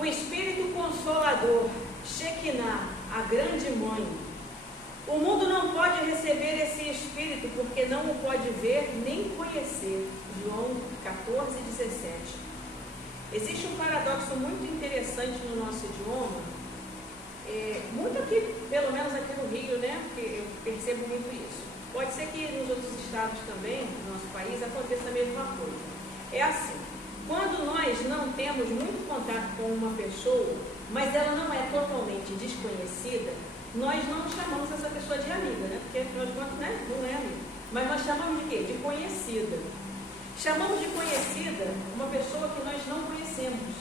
o Espírito Consolador, Shekinah, a grande mãe. O mundo não pode receber esse Espírito porque não o pode ver nem conhecer. João 14, 17. Existe um paradoxo muito interessante no nosso idioma, muito aqui, pelo menos aqui no Rio, né? Porque eu percebo muito isso. Pode ser que nos outros estados também, do nosso país, aconteça a mesma coisa. É assim, quando nós não temos muito contato com uma pessoa, mas ela não é totalmente desconhecida, nós não chamamos essa pessoa de amiga, né? Porque afinal de contas, né? Não é amiga. Mas nós chamamos de quê? De conhecida. Chamamos de conhecida uma pessoa que nós não conhecemos.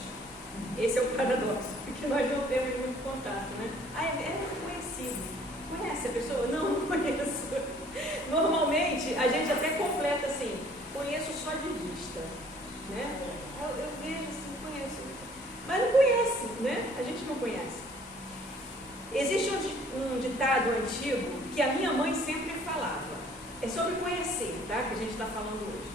Esse é o paradoxo, porque nós não temos muito contato, né? É conhecido. Conhece a pessoa? Não, não conheço. Normalmente, a gente até completa assim, conheço só de vista, né? Eu vejo assim, conheço. Mas não conhece, né? A gente não conhece. Existe um ditado antigo que a minha mãe sempre falava. É sobre conhecer, tá? Que a gente está falando hoje.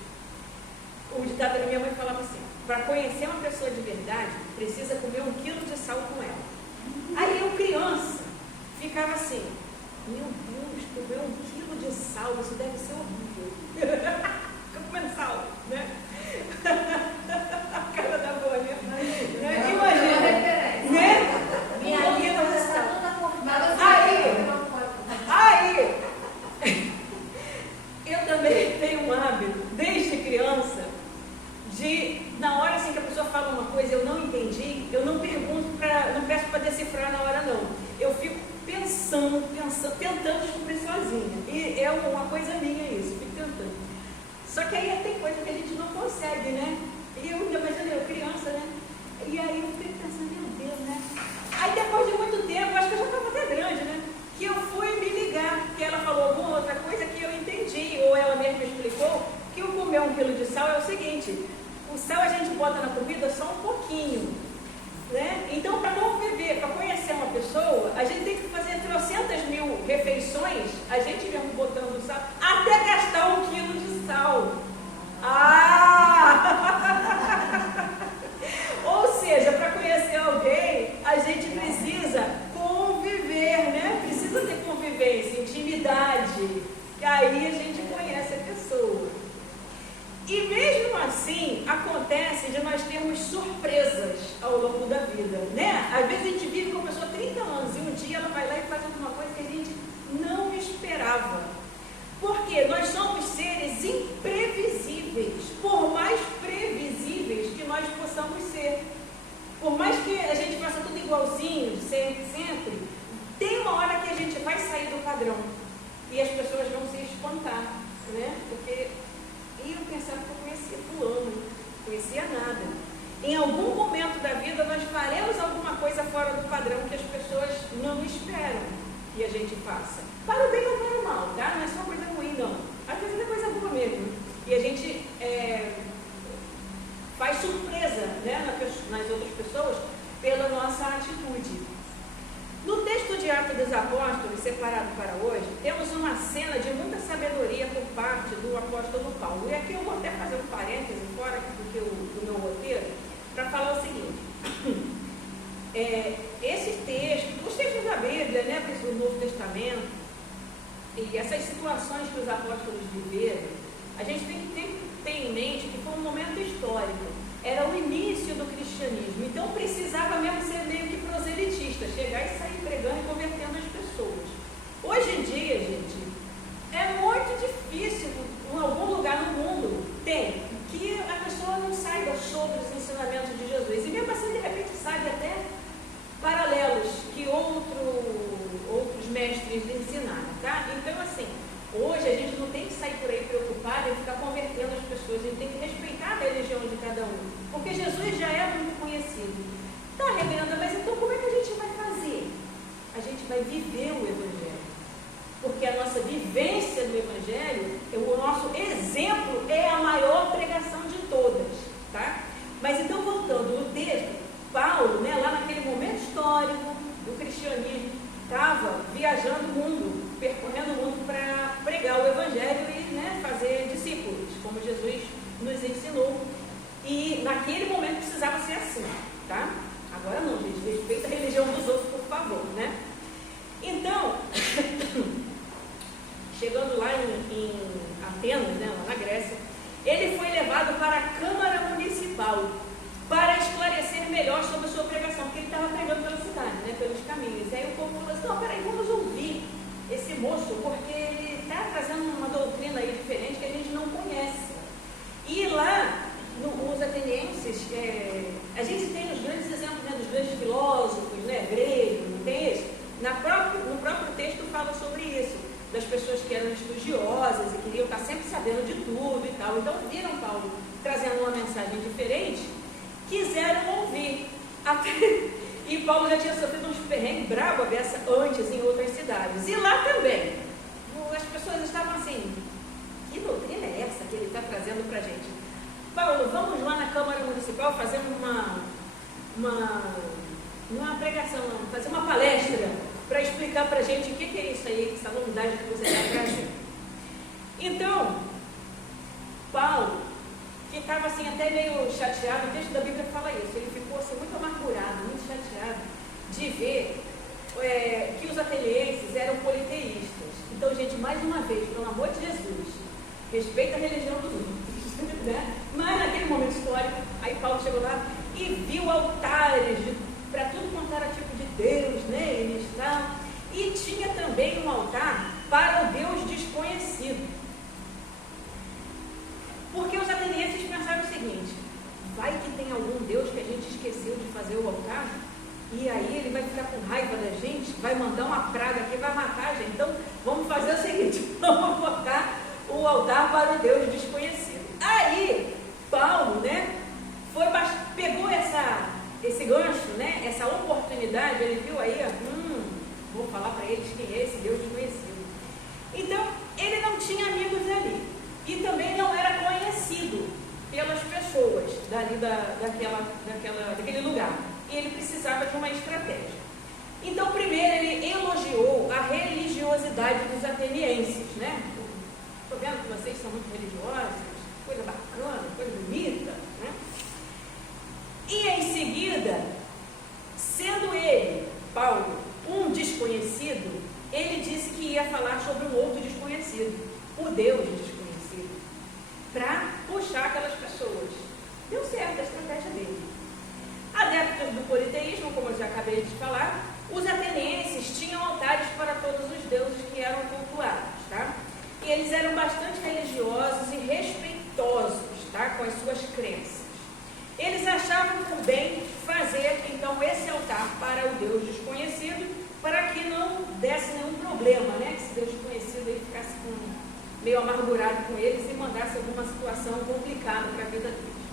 O ditado da minha mãe falava assim: para conhecer uma pessoa de verdade, precisa comer 1 quilo de sal com ela. Aí eu, criança, ficava assim: meu Deus, comer 1 quilo de sal, isso deve ser horrível. Fica comendo sal, né? A cara da boa, né? Imagina, né? Minha língua já está toda cortada. Aí, eu também tenho um hábito, desde criança, de, na hora assim que a pessoa fala uma coisa e eu não entendi, eu não pergunto, não peço para decifrar na hora não. Eu fico pensando, tentando descobrir sozinha. E é uma coisa minha isso, fico tentando. Só que aí tem coisa que a gente não consegue, né? E eu imaginei, eu criança, né? E aí eu fiquei pensando, meu Deus, né? Aí depois de muito tempo, acho que eu já estava até grande, né? Que eu fui me ligar, que ela falou alguma outra coisa que eu entendi, ou ela mesma explicou, que o comer 1 quilo de sal é o seguinte: o sal a gente bota na comida só um pouquinho, né? Então, para conviver, para conhecer uma pessoa, a gente tem que fazer 300.000 refeições, a gente mesmo botando sal, até gastar 1 quilo de sal. Ou seja, para conhecer alguém, a gente precisa conviver, né? Precisa ter convivência, intimidade, que aí a gente conhece a pessoa. E mesmo assim, acontece de nós termos surpresas ao longo da vida, né? Às vezes a gente vive com uma pessoa há 30 anos e um dia ela vai lá e faz alguma coisa que a gente não esperava. Porque nós somos seres imprevisíveis, por mais previsíveis que nós possamos ser. Por mais que a gente faça tudo igualzinho, sempre, tem uma hora que a gente vai sair do padrão e as pessoas vão se espantar, né? Porque eu pensava que eu conhecia fulano, não conhecia nada. Em algum momento da vida nós faremos alguma coisa fora do padrão que as pessoas não esperam que a gente faça. Para o bem ou para o mal, tá? Não é só coisa ruim, não. Às vezes é coisa boa mesmo. E a gente faz surpresa, né, nas outras pessoas pela nossa atitude. No texto de Atos dos Apóstolos, separado para hoje, temos uma cena de muita sabedoria por parte do apóstolo Paulo. E aqui eu vou até fazer um parêntese fora do meu roteiro, para falar o seguinte. Esse texto, os textos da Bíblia, né, do Novo Testamento, e essas situações que os apóstolos viveram, a gente tem que ter em mente que foi um momento histórico. Era o início do cristianismo, então precisava mesmo ser meio que proselitista, chegar e sair pregando e convertendo as pessoas. Hoje em dia, gente, é muito difícil, em algum lugar no mundo, tem que a pessoa não saiba sobre os ensinamentos de Jesus, e mesmo assim, de repente, sabe até paralelos que outros mestres ensinaram, tá? Então, assim, hoje a gente não tem que sair por aí preocupado em ficar convertendo as pessoas, a gente tem que respeitar a religião de cada um, porque Jesus já é muito conhecido. Tá, reverenda, mas então como é que a gente vai fazer? A gente vai viver o Evangelho, porque a nossa vivência do Evangelho, o nosso exemplo é a maior pregação de todas, tá? Mas então, voltando no texto, Paulo, né, lá naquele momento histórico do cristianismo, estava viajando o mundo, percorrendo o mundo para pregar o Evangelho e, né, fazer discípulos, como Jesus nos ensinou. E naquele momento precisava ser assim, tá? A Agora não, gente, respeita a religião dos outros, por favor, né? Então, chegando lá em Atenas, né, lá na Grécia, ele foi levado para a Câmara Municipal para esclarecer melhor sobre a sua pregação, porque ele estava pregando pela cidade, né, pelos caminhos. E aí o povo falou assim, não, peraí, vamos ouvir esse moço, porque ele está trazendo uma doutrina aí diferente que a gente não conhece. E lá, os atenienses, a gente tem os grandes exemplos, né, dos grandes filósofos, né, gregos, não tem isso? No próprio texto fala sobre isso, das pessoas que eram estudiosas e queriam estar sempre sabendo de tudo e tal. Então viram Paulo trazendo uma mensagem diferente, quiseram ouvir. E Paulo já tinha sofrido uns perrengues bravos dessa antes em outras cidades. E lá também, as pessoas estavam assim, que doutrina é essa que ele está trazendo para a gente? Paulo, vamos lá na Câmara Municipal fazer uma pregação, fazer uma palestra para explicar para a gente o que é isso aí, essa novidade que você está trazendo. Então, Paulo, que estava assim até meio chateado, o texto da Bíblia fala isso, ele ficou assim muito amargurado, muito chateado de ver que os atenienses eram politeístas. Então, gente, mais uma vez, pelo amor de Jesus, respeita a religião dos outros, né? Mas naquele momento histórico, aí Paulo chegou lá e viu altares para tudo quanto era tipo de Deus, né? Eles estavam, e tinha também um altar para o Deus desconhecido. Porque os atenienses pensaram o seguinte, vai que tem algum Deus que a gente esqueceu de fazer o altar, e aí ele vai ficar com raiva da gente, vai mandar uma praga aqui, vai matar a gente. Então, vamos fazer o seguinte, vamos botar o altar para o Deus desconhecido. Aí, Paulo, né, pegou esse gancho, né, essa oportunidade, ele viu aí, vou falar para eles quem é esse Deus desconhecido. Então, ele não tinha amigos ali, e também não era conhecido pelas pessoas dali daquele lugar, e ele precisava de uma estratégia. Então, primeiro, ele elogiou a religiosidade dos atenienses, né? Estou vendo que vocês são muito religiosos, coisa bacana, coisa bonita, né? E em seguida, sendo ele, Paulo, um desconhecido, ele disse que ia falar sobre um outro desconhecido, o Deus desconhecido, para puxar aquelas pessoas. Deu certo a estratégia dele. Adeptos do politeísmo, como eu já acabei de falar, os atenienses tinham altares para todos os deuses que eram cultuados, tá? E eles eram bastante religiosos e respeitosos, tá? Com as suas crenças. Eles achavam por bem fazer, então, esse altar para o Deus desconhecido, para que não desse nenhum problema, né? Que esse Deus desconhecido aí ficasse meio amargurado com eles e mandasse alguma situação complicada para a vida deles.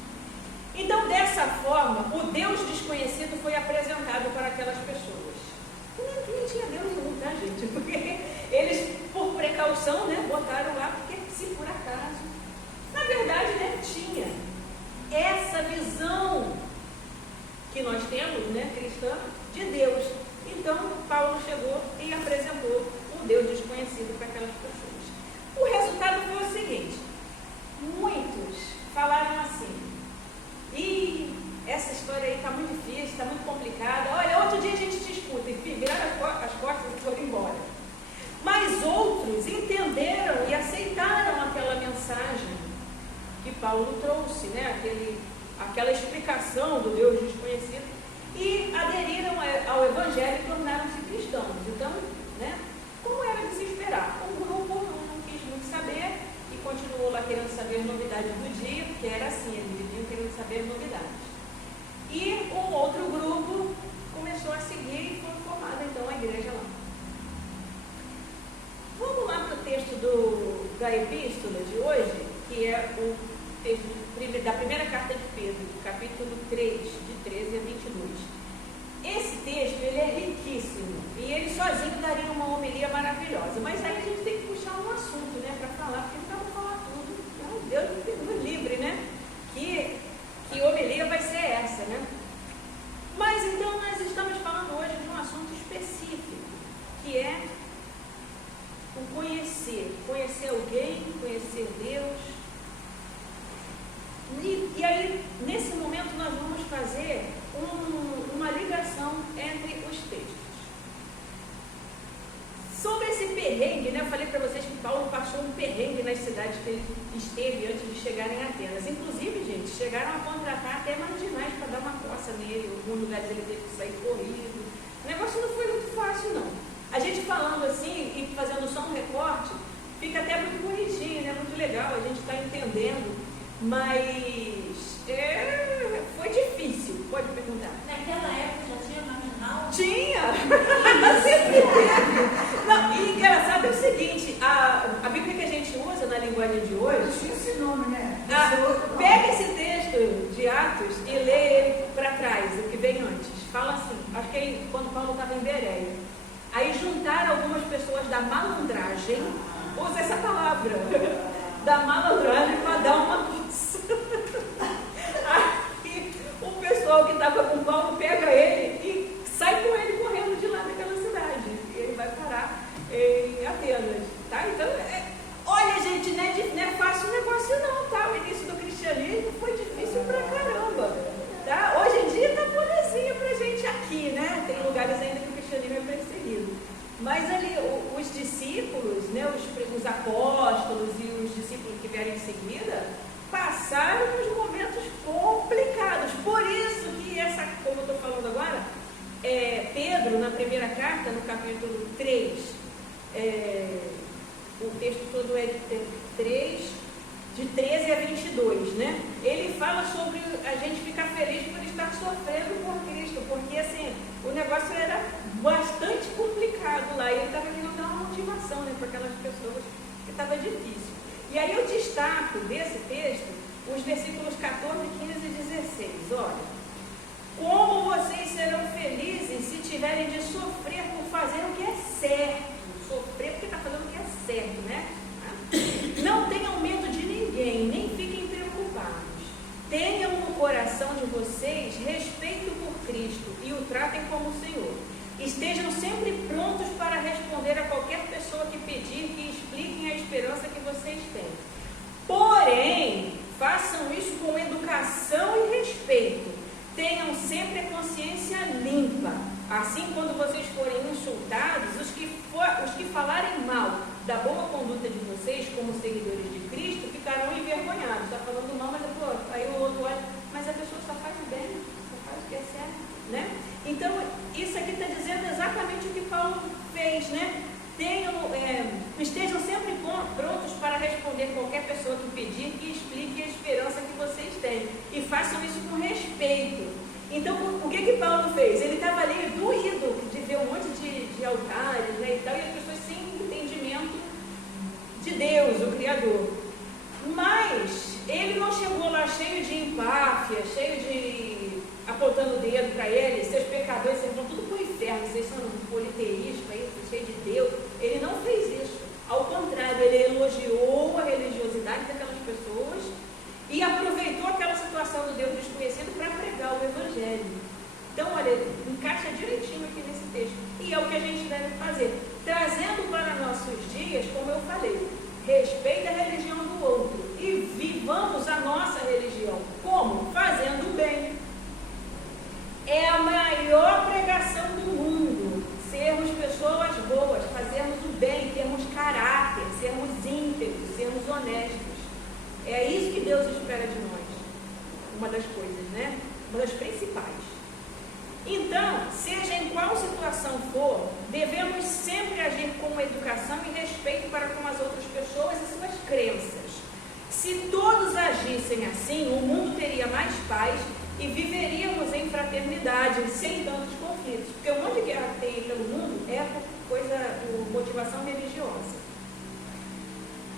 Então, dessa forma, o Deus desconhecido foi apresentado para aquelas pessoas. Nem tinha Deus nenhum, tá, gente? Porque eles, por precaução, né, botaram lá, porque se por acaso, na verdade, né, tinha essa visão que nós temos, né, cristã, de Deus. Então, Paulo chegou e apresentou o Deus desconhecido para aquelas pessoas. O resultado foi o seguinte, muitos falaram assim, e essa história aí está muito difícil, está muito complicada, olha, outro dia a gente te escuta, e viraram as costas e foram embora. Mas outros entenderam e aceitaram aquela mensagem que Paulo trouxe, né? Aquela explicação do Deus desconhecido, e aderiram ao Evangelho e tornaram-se cristãos. Então, né, como era de se esperar, um grupo não quis muito saber e continuou lá querendo saber novidades do dia, porque era assim, eles viviam querendo saber novidades. E um outro grupo começou a seguir e foi formada então a igreja lá. Vamos lá para o texto da epístola de hoje, que é o texto da primeira carta de Pedro, capítulo 3, de 13 a 22. Esse texto, ele é riquíssimo, e ele sozinho daria uma homilia maravilhosa, mas aí a gente tem que puxar um assunto, né, para falar, porque não dá para falar tudo, então Deus nos livre, né, que homilia vai ser essa, né? Mas então nós estamos falando hoje de um assunto específico, que é o conhecer alguém, conhecer Deus. E aí, nesse momento, nós vamos fazer chegaram a contratar até marginais para dar uma coça nele. Em alguns lugares ele teve que sair corrido. O negócio não foi muito fácil, não. A gente falando assim e fazendo só um recorte, fica até muito bonitinho, né? Muito legal, a gente está entendendo, mas foi difícil, pode perguntar. Naquela época já tinha marginal? Tinha! Sempre teve. Não, e engraçado é o seguinte, a Bíblia que a gente usa na linguagem de hoje, Tinha esse nome, né? pega esse texto de Atos e lê ele para trás, o que vem antes. Fala assim, acho que aí, quando Paulo estava em Bereia. Aí juntaram algumas pessoas da malandragem, usa essa palavra, da malandragem para dar uma coça. Aí o pessoal que estava com Paulo pega ele e sai com ele correndo de lá daquela cidade. E ele vai parar em Atenas. Tá? Então, olha gente, não é fácil o negócio não, tá? O início do cristianismo foi difícil pra caramba. Tá? Hoje em dia tá molezinha pra gente aqui, né? Tem lugares ainda que o cristianismo é perseguido. Mas ali, os discípulos, né, os apóstolos e os discípulos que vieram em seguida, passaram uns momentos complicados. Por isso que como eu estou falando agora, Pedro, na primeira carta, no capítulo 3, o texto todo é 3, de 13 a 22, né? Ele fala sobre a gente ficar feliz por estar sofrendo por Cristo, porque assim, o negócio era bastante complicado lá, e ele estava querendo dar uma motivação, né, para aquelas pessoas que estava difícil. E aí eu destaco desse texto os versículos 14, 15 e 16. Olha, como vocês serão felizes se tiverem de sofrer por fazer o que é certo. Sofrer porque está fazendo o que é certo, né? Não tenham medo de ninguém, nem fiquem preocupados. Tenham no coração de vocês respeito por Cristo e o tratem como o Senhor. Estejam sempre prontos para responder a qualquer pessoa que pedir que expliquem a esperança que vocês têm. Porém, façam isso com educação e respeito. Tenham sempre a consciência limpa. Assim, quando vocês forem insultados, os que falarem mal da boa conduta de vocês como seguidores de Cristo ficarão envergonhados. Está falando mal, mas aí o outro olha, mas a pessoa só faz o bem, só faz o que é certo, né? Então, isso aqui está dizendo exatamente o que Paulo fez, né? Estejam sempre prontos para responder qualquer pessoa que pedir que explique a esperança que vocês têm. E façam isso com respeito. Então, o que Paulo fez? Ele estava ali doído de ver um monte de altares, né, e tal, e as pessoas sem entendimento de Deus, o Criador. Mas ele não chegou lá cheio de empáfia, cheio de apontando o dedo para ele, seus pecadores, vocês vão tudo para o inferno, vocês são politeístas, cheios de Deus. Ele não fez isso. Ao contrário, ele elogiou a religiosidade daquelas pessoas e aproveitou aquela situação do Deus desconhecido para pregar o Evangelho. Então, olha, encaixa direitinho aqui nesse texto. E é o que a gente deve fazer. Trazendo para nossos dias, como eu falei, respeite a religião do outro e vivamos a nossa religião. Como? Fazendo o bem. É a maior pregação do mundo. Sermos pessoas boas, fazermos o bem, termos caráter, sermos íntegros, sermos honestos. É isso que Deus espera de nós. Uma das coisas, né? Uma das principais. Então, seja em qual situação for, devemos sempre agir com educação e respeito para com as outras pessoas e suas crenças. Se todos agissem assim, o mundo teria mais paz e viveríamos em fraternidade, sem tantos conflitos. Porque um monte de guerra que tem pelo mundo é por motivação religiosa.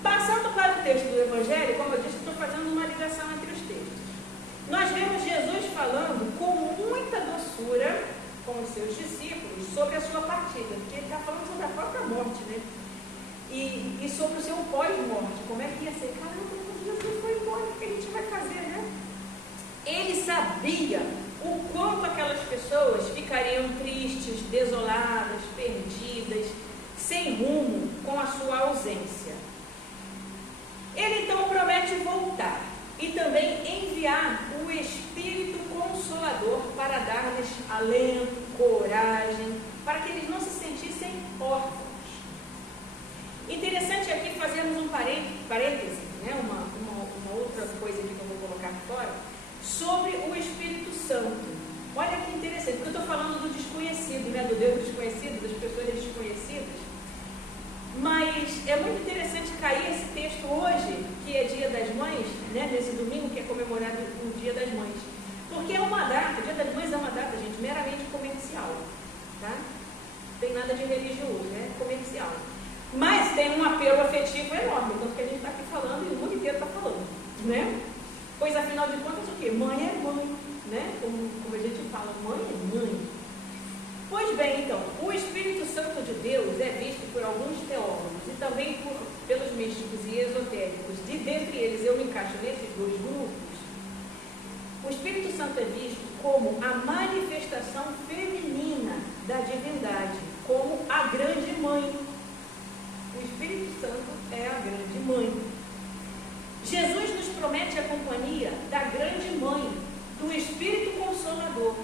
Passando para o texto do Evangelho, como eu disse, estou fazendo uma ligação entre os textos. Nós vemos Jesus falando com muita doçura com os seus discípulos sobre a sua partida, porque ele está falando sobre a própria morte, né? E sobre o seu pós-morte, como é que ia ser? Caramba, Jesus foi embora, o que a gente vai fazer, né? Ele sabia o quanto aquelas pessoas ficariam tristes, desoladas, perdidas, sem rumo com a sua ausência. Ele então promete voltar e também enviar o Espírito Consolador para dar-lhes alento, coragem, para que eles não se sentissem órfãos. Interessante aqui fazermos um parêntese, né? uma outra coisa aqui que eu vou colocar fora. mas tem um apelo afetivo enorme, tanto que a gente está aqui falando e o mundo inteiro está falando, né? Pois afinal de contas o quê? Mãe é mãe, né? Como a gente fala, mãe é mãe. Pois bem, então, o Espírito Santo de Deus é visto por alguns teólogos e também pelos místicos e esotéricos, e dentre eles eu me encaixo nesses dois grupos. O Espírito Santo é visto como a manifestação feminina da divindade, como a grande mãe. O Espírito Santo é a grande mãe. Jesus nos promete a companhia da grande mãe, do Espírito Consolador.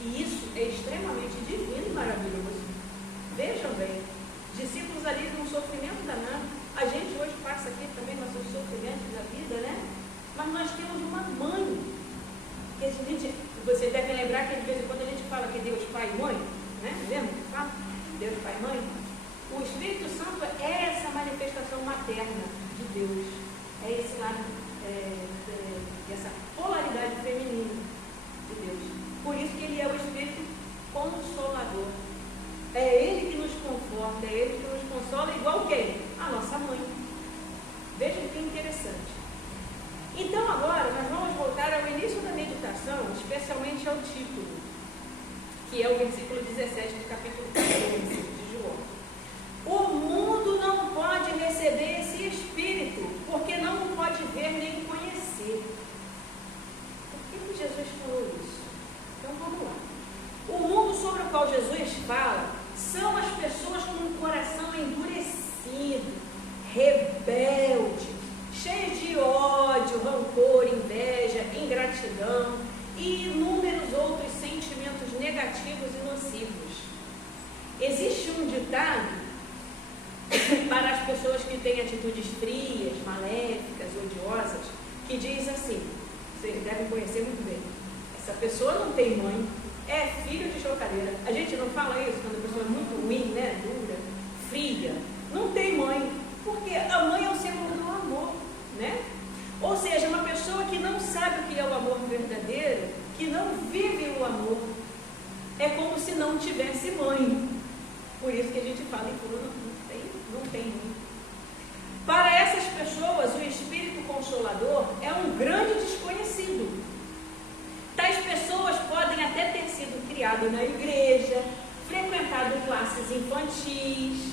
E isso é extremamente divino e maravilhoso. Vejam bem, discípulos ali num sofrimento danado. A gente hoje passa aqui também nossos sofrimentos da vida, né? Mas nós temos uma mãe. Que a gente, vocês devem lembrar que de vez em quando a gente fala que Deus Pai e Mãe, né? Lembra que fala? Deus Pai e Mãe. O Espírito Santo é essa manifestação materna de Deus. É esse lado, essa polaridade feminina de Deus. Por isso que Ele é o Espírito Consolador. É Ele que nos conforta, é Ele que nos consola, igual quem? A nossa mãe. Vejam que interessante. Então agora nós vamos voltar ao início da meditação, especialmente ao título, que é o versículo 17 do capítulo 14 de João. O mundo não pode receber esse Espírito, porque não o pode ver nem conhecer. Por que Jesus falou isso? Então vamos lá. O mundo sobre o qual Jesus fala são as pessoas com o coração endurecido, rebelde, cheios de ódio, rancor, inveja, ingratidão e inúmeros outros sentimentos negativos e nocivos. Existe um ditado para as pessoas que têm atitudes frias, maléficas, odiosas, que diz assim, vocês devem conhecer muito bem: essa pessoa não tem mãe, é filho de chocadeira. A gente não fala isso quando a pessoa é muito ruim, né? Dura, fria, não tem mãe, porque a mãe é o símbolo do amor, né? Ou seja, uma pessoa que não sabe o que é o amor verdadeiro, que não vive o amor, é como se não tivesse mãe. Por isso que a gente fala em fulano não tem mãe. Para essas pessoas, o Espírito Consolador é um grande desconhecido. Tais pessoas podem até ter sido criadas na igreja, frequentado classes infantis,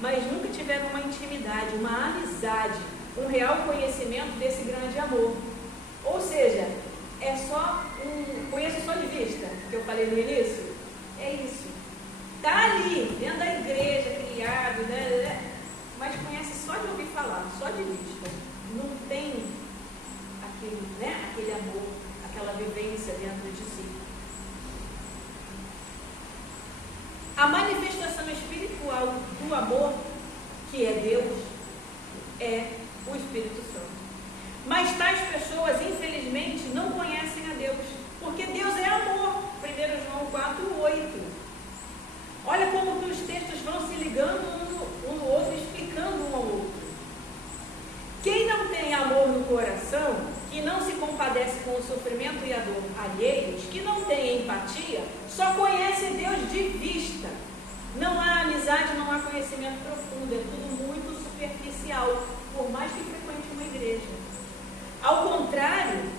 mas nunca tiveram uma intimidade, uma amizade, um real conhecimento desse grande amor. Ou seja, é só conheço só de vista, que eu falei no início. É isso. Está ali, dentro da igreja, criado, né? Mas conhece só de ouvir falar, só de vista. Não tem aquele amor, aquela vivência dentro de si. A manifestação espiritual do amor, que é Deus, é o Espírito Santo. Mas tais pessoas, infelizmente, não conhecem a Deus, porque Deus é amor. 1 João 4:8. Olha como que os textos vão se ligando um no outro, explicando um ao outro. Quem não tem amor no coração, que não se compadece com o sofrimento e a dor alheios, que não tem empatia, só conhece Deus de vista. Não há amizade, não há conhecimento profundo, é tudo muito superficial, por mais que frequente uma igreja. Ao contrário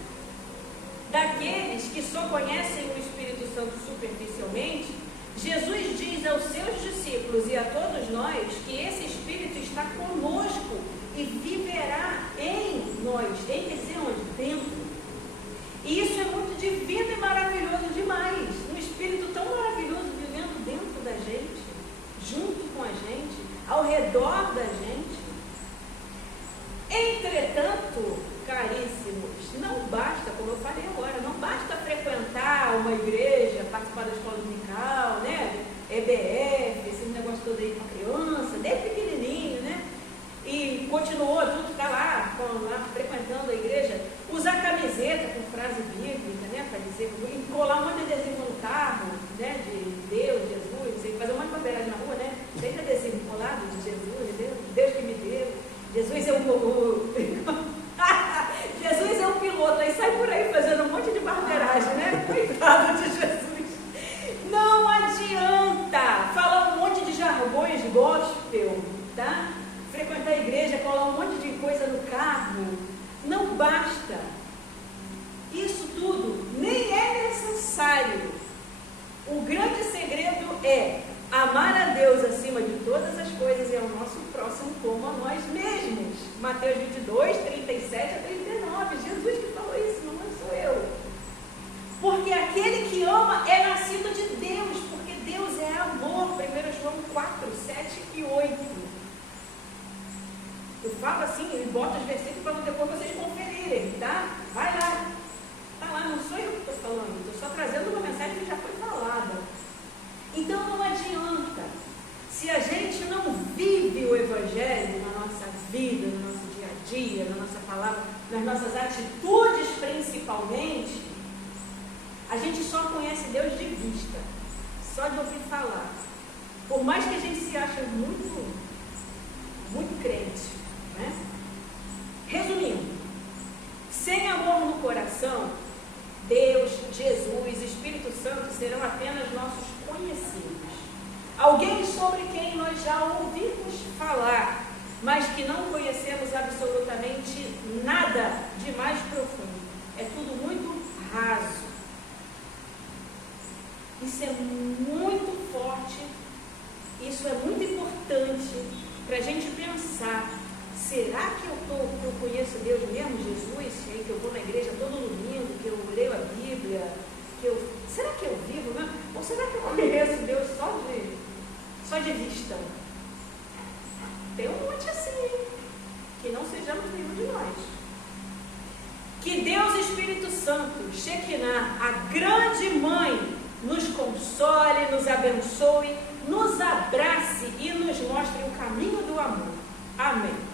daqueles que só conhecem o Espírito Santo superficialmente, Jesus diz aos seus discípulos e a todos nós que esse Espírito está conosco e viverá em nós, em dizer onde? Dentro. E isso é muito divino e maravilhoso demais. Um Espírito tão maravilhoso vivendo dentro da gente, junto com a gente, ao redor da gente. Entretanto, caríssimos, não basta, como eu falei agora, não basta frequentar uma igreja, participar da escola dominical, né? EBF, esse negócio todo aí com a criança, desde pequenininho, né? E continuou, tudo está lá, frequentando a igreja, usar camiseta com frase bíblica, né? Para dizer, colar um monte de adesivo no carro, né? De Deus, Jesus, fazer uma bandeiragem na rua, né? Tem adesivo colado de Jesus, Deus que me deu, Jesus é o Jesus é o piloto, aí sai por aí fazendo um monte de barbeiragem, né? Coitado de Jesus. Não adianta falar um monte de jargões gospel, basta. Isso tudo nem é necessário. O grande segredo é amar a Deus acima de todas as coisas e ao nosso próximo como a nós mesmos. Mateus 22, 37 a 39. Jesus que falou isso, não sou eu. Porque aquele que ama é nascido de Deus, porque Deus é amor. 1 João 4, 7 e 8. Eu falo assim, eu boto os versículos para depois vocês conferirem, tá? Vai lá. Tá lá, não sou eu que estou falando, estou só trazendo uma mensagem que já foi falada. Então não adianta, se a gente não vive o Evangelho na nossa vida, no nosso dia a dia, na nossa palavra, nas nossas atitudes principalmente, a gente só conhece Deus de vista, só de ouvir falar. Por mais que a gente se ache muito crente, né? Resumindo, sem amor no coração, Deus, Jesus, Espírito Santo serão apenas nossos conhecidos. Alguém sobre quem nós já ouvimos falar, mas que não conhecemos absolutamente nada de mais profundo. É tudo muito raso. Isso é muito forte, isso é muito importante para a gente pensar. Será que eu conheço Deus mesmo, Jesus? Que eu vou na igreja todo domingo, que eu leio a Bíblia, será que eu vivo mesmo? Ou será que eu conheço Deus só de vista? Tem um monte assim, que não sejamos nenhum de nós. Que Deus Espírito Santo, Shekinah, a grande mãe, nos console, nos abençoe, nos abrace e nos mostre o caminho do amor. Amém.